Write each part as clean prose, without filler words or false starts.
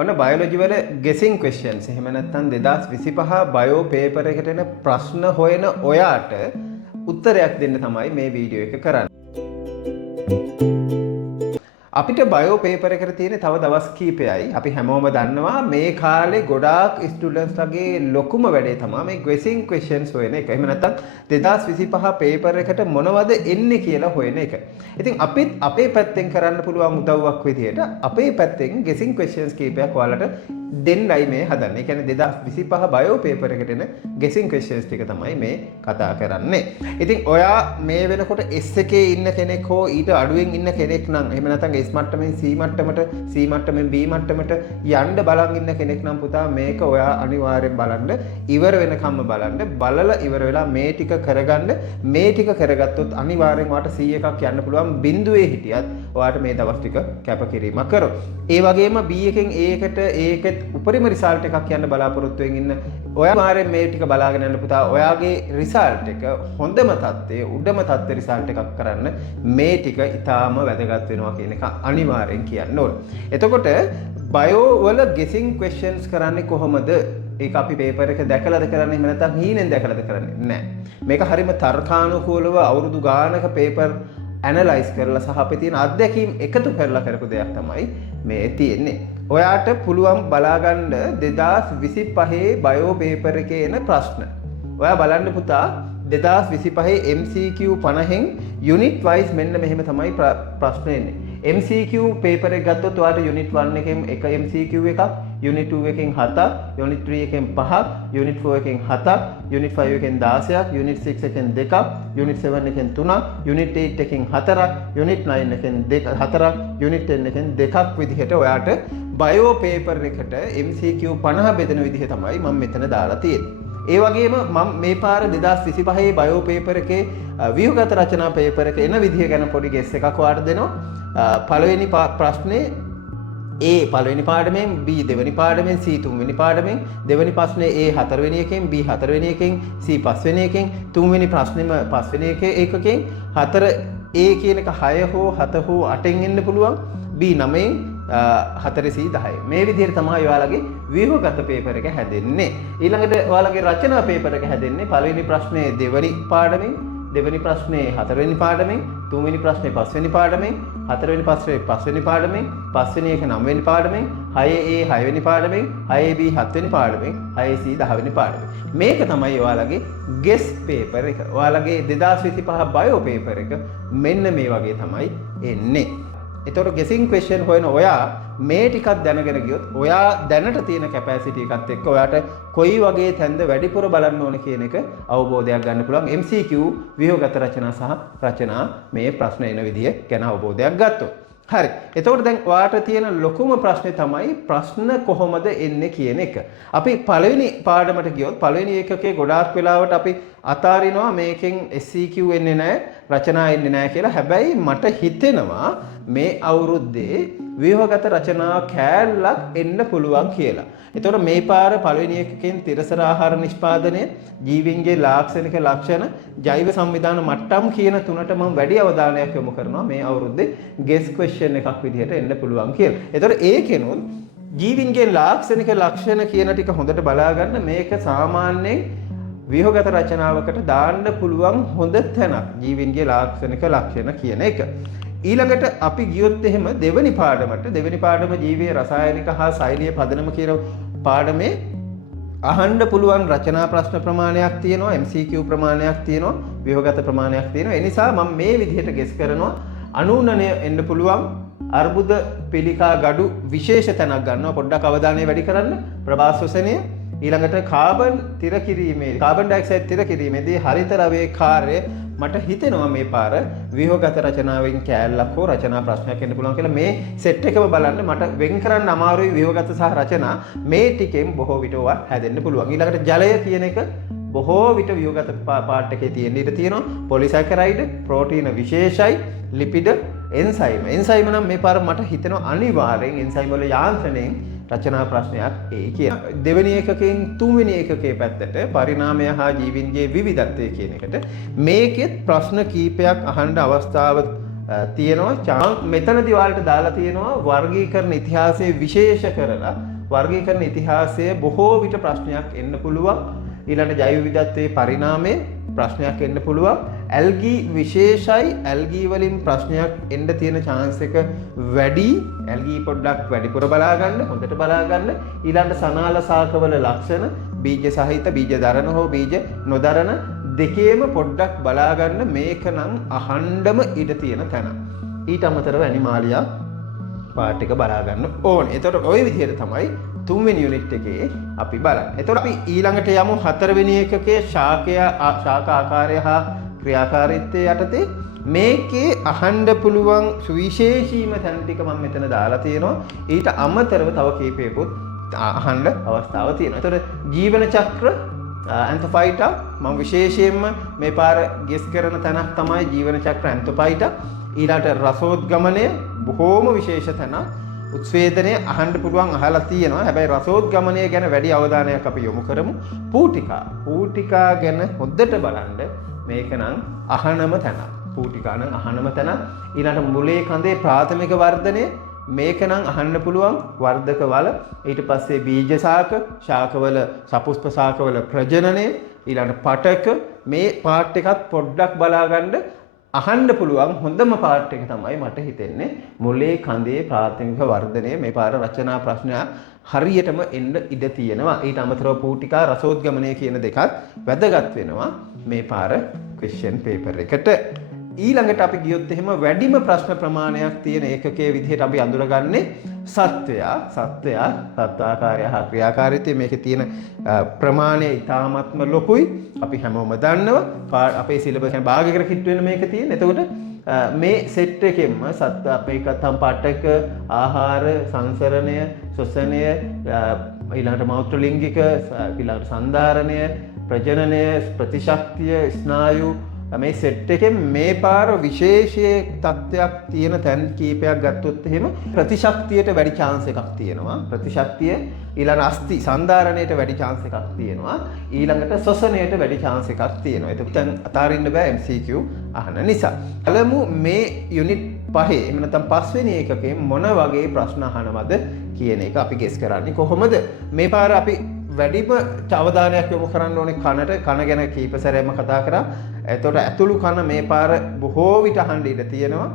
ඔන්න බයොලොජි වල ගෙසින් ක්වෙස්චන්ස්. එහෙම නැත්නම් 2025 බයෝ පේපර් එකට එන ප්‍රශ්න හොයන ඔයාට උත්තරයක් දෙන්න තමයි මේ වීඩියෝ එක කරන්නේ. අපිට බයෝ පේපර් එකට තියෙන තව දවස් කීපයයි. අපි හැමෝම දන්නවා මේ කාලේ ගොඩාක් ස්ටුඩන්ට්ස් ලගේ ලොකුම වැඩේ තමයි මේ ගෙසින් ක්වෙස්චන්ස් හොයන එක. එහෙම නැත්නම් 2025 පේපර් එකට මොනවද එන්නේ කියලා හොයන එක. ඉතින් අපිත් අපේ පැත්තෙන් කරන්න පුළුවන් උදව්වක් විදියට අපේ පැත්තෙන් ගෙසින් ක්වෙස්චන්ස් කීපයක් ඔයාලට දෙන්නයි මේ හදන්නේ. ඒ කියන්නේ 2025 බයෝ පේපර් එකට එන ගෙසින් ක්වෙස්චන්ස් ටික තමයි මේ කතා කරන්නේ. ඉතින් ඔයා මේ වෙනකොට S එකේ ඉන්න කෙනෙක් හෝ ඊට අඩුවෙන් ඉන්න කෙනෙක් නම් එහෙම නැත්නම් S මට්ටමෙන් C මට්ටමට C මට්ටමෙන් B මට්ටමට යන්න බලන් ඉන්න කෙනෙක් නම් පුතා මේක ඔයා අනිවාර්යෙන් බලන්න ඉවර වෙනකම්ම බලන්න. බලලා ඉවර වෙලා මේ ටික කරගන්න. මේ ටික කරගත්තොත් අනිවාර්යෙන් ඔයාට C එකක් යන්න පුළුවන්. බිඳුවේ හිටියත් ඔයාට මේ දවස් ටික කැපකිරීමක් කරොත්. ඒ වගේම B එකෙන් A එකට A එකෙත් උපරිම රිසල්ට් එකක් යන්න බලාපොරොත්තු වෙමින් ඉන්න ඔයා මාරෙන් මේ ටික බලාගෙන යන්න පුතා. ඔයාගේ රිසල්ට් එක හොඳම තත්ත්වයේ උඩම තත්ත්වයේ රිසල්ට් එකක් කරන්න මේ ටික ඉතාම වැදගත් වෙනවා කියන එක අනිවාර්යෙන් කියන්න ඕන. එතකොට බයෝ වල ගෙසින් ක්වෙස්චන්ස් කරන්නේ කොහොමද? ඒක අපි පේපර් එක දැකලාද කරන්නේ? එහෙම නැත්නම් හීනෙන් දැකලාද කරන්නේ? නෑ. මේක හරිම තර්කානුකූලව අවුරුදු ගානක පේපර් ඇනලයිස් කරලා සහ අපේ තියෙන අත්දැකීම් එකතු කරලා කරපු දෙයක් තමයි මේ තියෙන්නේ. ඔයාට පුළුවන් බලාගන්න 2025 බයෝ පේපර් එකේ එන ප්‍රශ්න. ඔයා බලන්න පුතා 2025 MCQ 50න් යුනිට් වයිස් මෙන්න මෙහෙම තමයි ප්‍රශ්න එන්නේ. MCQ පේපර් එක ගත්තොත් ඔයාට යුනිට් 1 එකෙන් එක MCQ එකක්, යුනිට් 2 එකෙන් 7ක්, යුනිට් 3 එකෙන් 5ක්, යුනිට් 4 එකෙන් 7ක්, යුනිට් 5 එකෙන් 16ක්, යුනිට් 6 එකෙන් 2ක්, යුනිට් 7 එකෙන් 3ක්, යුනිට් 8 එකෙන් 4ක්, යුනිට් 9 එකෙන් 4ක්, යුනිට් 10 එකෙන් 2ක් විදිහට ඔයාට බයෝ පේපර් එකට MCQ 50 බෙදෙන විදිහ තමයි මම මෙතන දාලා තියෙන්නේ. ඒ වගේම මම මේ පාර 2025 බයෝ පේපර් එකේ ව්‍යුහගත රචනා පේපර් එක එන විදිහ ගැන පොඩි ගෙස් එකක් ඔයාලට දෙනවා. පළවෙනි ප්‍රශ්නේ A පළවෙනි පාඩමෙන්, B දෙවෙනි පාඩමෙන්, C තුන්වෙනි පාඩමෙන්, දෙවෙනි ප්‍රශ්නේ A හතරවෙනි එකෙන්, B හතරවෙනි එකෙන්, C පස්වෙනි එකෙන්, තුන්වෙනි ප්‍රශ්නේම පස්වෙනි එකකින්, හතර A කියන එක 6 හෝ 7 හෝ 8න් එන්න පුළුවන්, B 9න්, 4 C 10. මේ විදිහට තමයි ඔයාලගේ ව්‍යුහගත පේපර් එක හැදෙන්නේ. ඊළඟට ඔයාලගේ රචනා පේපර් එක හැදෙන්නේ පළවෙනි ප්‍රශ්නේ දෙවෙනි පාඩමෙන්, දෙවෙනි ප්‍රශ්නේ හතරවෙනි පාඩමෙන්, තුන්වෙනි ප්‍රශ්නේ පස්වෙනි පාඩමෙන්, හතරවෙනි ප්‍රශ්නේ පස්වෙනි පාඩමෙන්, පස්වෙනි එක නවවෙනි පාඩමෙන්, 6A 6වෙනි පාඩමෙන්, 6B 7වෙනි පාඩමෙන්, 6C 10වෙනි පාඩමෙන්. මේක තමයි ඔයාලගේ ගෙස් පේපර් එක. ඔයාලගේ 2025 බයෝ පේපර් එක මෙන්න මේ වගේ තමයි එන්නේ. එතකොට ගෙසින් ක්වෙස්චන් හොයන ඔයා මේ ටිකක් දැනගෙන ගියොත් ඔයා දැනට තියෙන කැපැසිටි එකත් එක්ක ඔයාට කොයි වගේ තැන්ද වැඩිපුර බලන්න ඕන කියන එක අවබෝධයක් ගන්න පුළුවන්. MCQ ව්‍යුහගත රචනා සහ රචනා මේ ප්‍රශ්න එන විදිය ගැන අවබෝධයක් ගත්තොත්. හරි. එතකොට දැන් ඔයාට තියෙන ලොකුම ප්‍රශ්නේ තමයි ප්‍රශ්න කොහොමද එන්නේ කියන එක. අපි පළවෙනි පාඩමට ගියොත් පළවෙනි ඒකකයේ ගොඩාක් වෙලාවට අපි අතාරිනවා මේකෙන් SCQ එන්නේ නැහැ, රචනා එන්නේ නැහැ කියලා. හැබැයි මට හිතෙනවා මේ අවුරුද්දේ ව්‍යුහගත රචනා කෑල්ලක් එන්න පුළුවන් කියලා. එතකොට මේ පාර පළවෙනි එකකින් තිරසර ආහාර නිෂ්පාදනය, ජීවීන්ගේ ලාක්ෂණික ලක්ෂණ, ජෛව සංවිධාන මට්ටම් කියන තුනට මම වැඩි අවධානයක් යොමු කරනවා මේ අවුරුද්දේ ගෙස් ක්වෙස්චන් එකක් විදිහට එන්න පුළුවන් කියලා. එතකොට ඒකෙනුත් ජීවීන්ගේ ලාක්ෂණික ලක්ෂණ කියන ටික හොඳට බලාගන්න. මේක සාමාන්‍යයෙන් ව්‍යුහගත රචනාවකට දාන්න පුළුවන් හොඳ තැනක්. ජීවීන්ගේ ලාක්ෂණික ලක්ෂණ කියන එක. ඊළඟට අපි ගියොත් එහෙම දෙවෙනි පාඩම ජීවයේ රසායනික හා ශෛලිය පදනම කියන පාඩමේ අහන්න පුළුවන් රචනා ප්‍රශ්න ප්‍රමාණයක් තියෙනවා, MCQ ප්‍රමාණයක් තියෙනවා, ව්‍යුහගත ප්‍රමාණයක් තියෙනවා. ඒ නිසා මම මේ විදිහට ගෙස් කරනවා 99 එන්න පුළුවන්. අර්බුද පිළිකා ගඩු විශේෂ තැනක් ගන්නවා. පොඩ්ඩක් අවධානය වැඩි කරන්න. ප්‍රභාස්වසනය, ඊළඟට කාබන් ඩයොක්සයිඩ් තිර කිරීමේදී හරිත රවයේ කාර්යය මට හිතෙනවා මේ පාර ව්‍යුහගත රචනාවෙන් කෑල්ලක් හෝ රචනා ප්‍රශ්නයක් එන්න පුළුවන් කියලා. මේ සෙට් එකම බලන්න මට වෙන් කරන්න අමාරුයි ව්‍යුහගත සහ රචනා. මේ ටිකෙන් බොහෝ විට ඔවා හැදෙන්න පුළුවන්. ඊළඟට ජලය කියන එක බොහෝ විට ව්‍යුහගත පාර්ට් එකේ තියෙන ඉඩ තියෙනවා. පොලිසැකරයිඩ්, ප්‍රෝටීන විශේෂයි, ලිපිඩ, එන්සයිම නම් මේ පාර මට හිතෙනවා අනිවාර්යෙන් එන්සයිම වල යාන්ත්‍රණයෙන් රචනා ප්‍රශ්නයක් ඒ කියන. දෙවෙනි එකකෙන් තුන්වෙනි එකකේ පැත්තට පරිණාමය හා ජීවීන්ගේ විවිධත්වය කියන එකට මේකෙත් ප්‍රශ්න කීපයක් අහන්න අවස්ථාව තියෙනවා. මෙතනදී ඔයාලට දාලා තියෙනවා වර්ගීකරණ ඉතිහාසයේ විශේෂ කරලා වර්ගීකරණ ඉතිහාසයේ බොහෝ විට ප්‍රශ්නයක් එන්න පුළුවන්. ඊළඟ ජෛව විවිධත්වයේ පරිණාමයේ ප්‍රශ්නයක් එන්න පුළුවන්. ඇල්ගී විශේෂයි ඇල්ගී වලින් ප්‍රශ්නයක් එන්න තියෙන chance එක වැඩි. ඇල්ගී පොඩ්ඩක් වැඩිපුර බලා ගන්න, හොඳට බලා ගන්න. ඊළඟ සනාල ශාකවල ලක්ෂණ බීජ සහිත, බීජ දරන හෝ බීජ නොදරන දෙකේම පොඩ්ඩක් බලා ගන්න. මේක නම් අහන්නම ඉඩ තියෙන තැන. ඊට අමතරව ඇනිමාලියා පාර්ට් එක බලා ගන්න ඕනේ. එතකොට ওই විදිහට තමයි තුන්වෙනි යුනිට් එකේ අපි බලන්නේ. එතකොට අපි ඊළඟට යමු හතරවෙනි එකකේ ශාක ආකාරය හා ක්‍රියාකාරීත්වය යටතේ මේකේ අහන්න පුළුවන් සුවිශේෂීම තැන් ටික මම මෙතන දාලා තියෙනවා. ඊට අමතරව තව කීපයකුත් අහන්න අවස්ථාව තියෙනවා. එතකොට ජීවන චක්‍ර ඇන්තොෆයිටා මම විශේෂයෙන්ම මේ පාර ගෙස් කරන තැනක් තමයි ජීවන චක්‍ර ඇන්තොෆයිටා. ඊළාට රසෝද්ගමනය බොහෝම විශේෂ තැනක්. උත්සේදනය අහන්න පුළුවන් අහලා තියෙනවා. හැබැයි රසෝද්ගමනය ගැන වැඩි අවධානයක් අපි යොමු කරමු. පූටිකා ගැන හොද්දට බලන්න මේක නම් අහනම තැනක්. පූටිකා නම් අහනම තැනක්. ඊළඟට මුලේ කඳේ ප්‍රාථමික වර්ධනය මේක නම් අහන්න පුළුවන් වර්ධක වල. ඊට පස්සේ බීජ ශාකවල සපුෂ්ප ශාකවල ප්‍රජනනය. ඊළඟට පටක මේ පාර්ට් එකත් පොඩ්ඩක් බලා ගන්න. අහන්න පුළුවන් හොඳම පාර්ට් එක තමයි මට හිතෙන්නේ මුලේ කඳේ ප්‍රාථමික වර්ධනය. මේ පාර රචනා ප්‍රශ්නයක් හරියටම එන්න ඉඩ තියෙනවා. ඊට අමතරව පූටිකා රසෝද්ගමනය කියන දෙකත් වැදගත් වෙනවා මේ පාර ක්වෙස්චන් පේපර් එකට. ඊළඟට අපි ගියොත් එහෙම වැඩිම ප්‍රශ්න ප්‍රමාණයක් තියෙන ඒකකයේ විදිහට අපි අඳුරගන්නේ සත්ත්වයාකාරය හා ක්‍රියාකාරීත්වය. මේකේ තියෙන ප්‍රමාණය ඉතාමත්ම ලොකුයි. අපි හැමෝම දන්නවා. අපේ සිලබස් එක භාගයකට කිට් වෙන මේක තියෙන. එතකොට මේ සෙට් එකෙන්ම සත්ත්ව අපේ කතම් පටක ආහාර සංසරණය ශෝෂණය ඊළඟට මෞත්‍ර ලිංගික ඊළඟට සංධාරණය ප්‍රජනනය ප්‍රතිශක්තිය ස්නායු මේ සෙට් එකෙන් මේ පාර විශේෂයේ තත්ත්වයක් තියෙන තැන් කීපයක් ගත්තොත් එහෙම ප්‍රතිශක්තියට වැඩි chance එකක් තියෙනවා. ප්‍රතිශක්තිය ඊළඟ අස්ථි සංධාරණයට වැඩි chance එකක් තියෙනවා. ඊළඟට ශ්වසනයට වැඩි chance එකක් තියෙනවා. ඒක දැන් අතාරින්න බෑ MCQ අහන නිසා. බලමු මේ යුනිට් 5 එහෙම නැත්නම් 5 වෙනි එකකේ මොන වගේ ප්‍රශ්න අහනවද කියන එක අපි ගෙස් කරන්නේ කොහොමද? මේ පාර අපි වැඩිම අවධානයක් යොමු කරන්න ඕනේ කන ගැන කීප සැරේම කතා කරා. එතකොට ඇතුළු කන මේ පාර බොහෝ විට අහන්න ඉඩ තියෙනවා.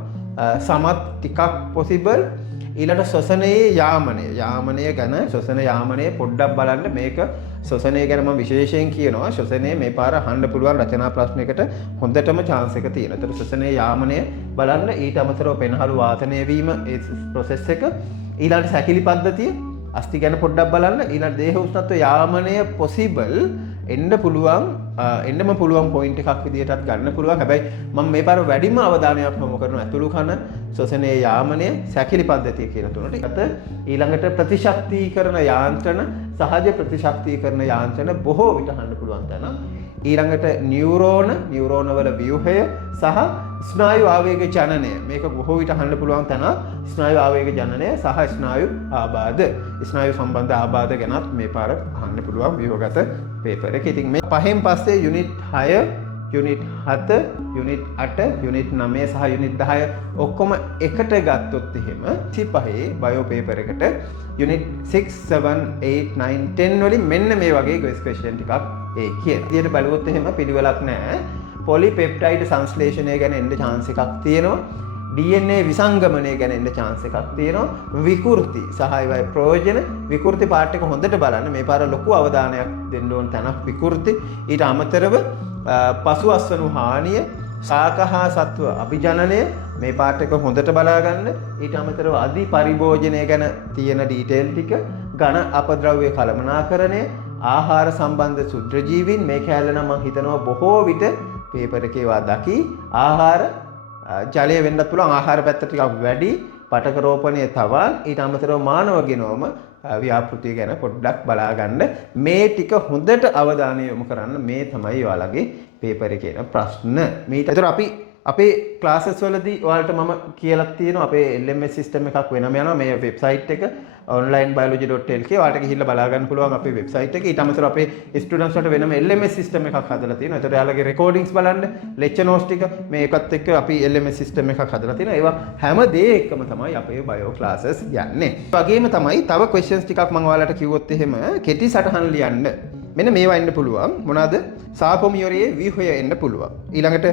සමත් ටිකක් possible. ඊළඟ ශ්වසනයේ යාමනය ගැන ශ්වසන යාමනය පොඩ්ඩක් බලන්න. මේක ශ්වසනය ගැන මම විශේෂයෙන් කියනවා. ශ්වසනය මේ පාර අහන්න පුළුවන් රචනා ප්‍රශ්නයකට හොඳටම chance එක තියෙනවා. ඒතර ශ්වසනයේ යාමනය බලන්න. ඊට අමතරව පෙනහළු වාතනය වීම ඒ process එක. ඊළඟ සැකිලි පද්ධතිය අස්ති ගැන පොඩ්ඩක් බලන්න. ඊළඟ දේහ උෂ්ණත්ව යාමනය possible එන්නම පුළුවන් පොයින්ට් එකක් විදියටත් ගන්න පුළුවන්. හැබැයි මම මේ පාර වැඩිම අවධානයක් යොමු කරනවා ඇතුළු කන ශ්වසනයේ යාමනය සැකිලි පද්ධතිය කියන තුනට. ඊළඟට ප්‍රතිශක්තිකරණ යාන්ත්‍රණ සහජ ප්‍රතිශක්තිකරණ යාන්ත්‍රණ බොහෝ විට අහන්න පුළුවන් තැන. ඊළඟට නියුරෝන වල ව්‍යුහය සහ ස්නායු ආවේග ජනනය මේක බොහෝ විට අහන්න පුළුවන් තැන. ස්නායු ආවේග ජනනය සහ ස්නායු ආබාධ ස්නායු සම්බන්ධ ආබාධ ගැනත් මේ පාර අහන්න පුළුවන් ව්‍යුහගත පේපර් එක. ඉතින් මේ පහෙන් පස්සේ යුනිට් 6 යුනිට් 7 යුනිට් 8 යුනිට් 9 සහ යුනිට් 10 ඔක්කොම එකට ගත්තොත් එහෙම 35 බයෝ පේපර් එකට යුනිට් 6 7 8 9 10 වලින් මෙන්න මේ වගේ ක්වෙස්චන් ටිකක් ඒ කියන විදිහට බලුවොත් එහෙම පිළිවෙලක් නැහැ. පොලිපෙප්ටයිඩ් සංශ්ලේෂණය ගැන එන්න chance එකක් තියෙනවා. DNA විසංගමනය ගැන එන්න chance එකක් තියෙනවා. විකෘති සහ ඒවයි ප්‍රයෝජන විකෘති පාර්ට් එක හොඳට බලන්න. මේ පාර ලොකු අවධානයක් දෙන්න ඕන තැනක් විකෘති. ඊට අමතරව පසු අස්වනු හානිය ශාක හා සත්ව අභිජනනය මේ පාර්ට් එක හොඳට බලා ගන්න. ඊට අමතරව අධි පරිභෝජනය ගැන තියෙන ඩීටේල් ටික ඝන අපද්‍රව්‍ය කළමනාකරණය ආහාර සම්බන්ධ සුද්ධජීවීන් මේ කැලේ නම් මම හිතනවා බොහෝ විට පේපර් එකේ වා දකි. ආහාර ජලය වෙන්නත් පුළුවන්. ආහාර පැත්ත ටිකක් වැඩි. පටක රෝපණය තවන්. ඊට අමතරව මානව ගෙනෝම ව්‍යාපෘතිය ගැන පොඩ්ඩක් බලා ගන්න. මේ ටික හොඳට අවධානය යොමු කරන්න. මේ තමයි ඔයාලගේ පේපර් එකේ තියෙන ප්‍රශ්න. මේකට අපි අපේ ක්ලාසස් වලදී ඔයාලට මම කියලා තියෙනවා අපේ LMS සිස්ටම් එකක් වෙනම යනවා මේ වෙබ්සයිට් එක onlinebiology.lk ඔයාලට ගිහිල්ලා බලා ගන්න පුළුවන් අපේ වෙබ්සයිට් එකේ ඊට අමතරව අපේ ස්ටුඩන්ට්ස් වලට වෙනම LMS සිස්ටම් එකක් හදලා තියෙනවා. ඒතකොට එයාලගේ රෙකෝඩින්ග්ස් බලන්න ලෙක්චර් නෝට්ස් ටික මේ එකත් එක්ක අපි LMS සිස්ටම් එකක් හදලා තියෙනවා. ඒවා හැම දේ එක්කම තමයි අපේ බයෝ ක්ලාසස් යන්නේ. ඒ වගේම තමයි තව questions ටිකක් මම ඔයාලට කිව්වොත් එහෙම කෙටි සටහන් ලියන්න. මෙන්න මේවා එන්න පුළුවන්. මොනවාද? සාපොමියොරේ ව්‍යුහය එන්න පුළුවන්. ඊළඟට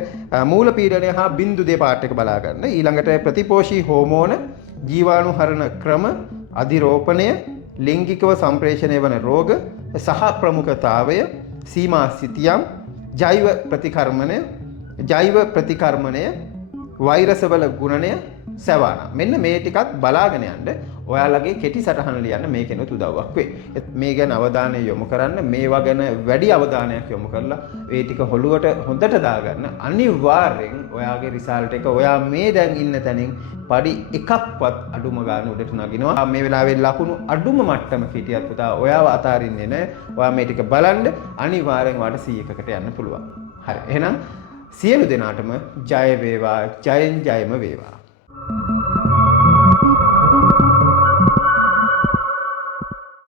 මූල පීඩනය හා බින්දු දෙක පාර්ට් එක බලා ගන්න. ඊළඟට ප්‍රතිපෝෂී හෝමෝන, ජීවාණු හරණ ක්‍රම, අධිරෝපණය, ලිංගිකව සම්ප්‍රේෂණය වන රෝග සහ ප්‍රමුඛතාවය, සීමා සිතියම්, ජෛව ප්‍රතිකර්මණය, වෛරසවල ගුණනය, සැවානා. මෙන්න මේ ටිකත් බලාගෙන යන්න ඔයාලගේ කෙටි සටහන ලියන්න මේකෙනුත් උදව්වක් වෙයි. මේ ගැන අවධානය යොමු කරන්න, මේවා ගැන වැඩි අවධානයක් යොමු කරලා ඒ ටික හොළුවට හොඳට දාගන්න. අනිවාර්යෙන් ඔයාගේ රිසල්ට් එක ඔයා මේ දැන් ඉන්න තැනින් පඩි එකක්වත් අඩුම ගන්න උඩට නගිනවා. මේ වෙලාවේ ලකුණු අඩුම මට්ටමක හිටියත් පුතා ඔයාව අතාරින්නේ නැහැ. ඔයා මේ ටික බලන්න අනිවාර්යෙන් ඔයාට 100කට යන්න පුළුවන්. හරි. එහෙනම් සියලු දෙනාටම ජය වේවා, ජයෙන් ජයම වේවා.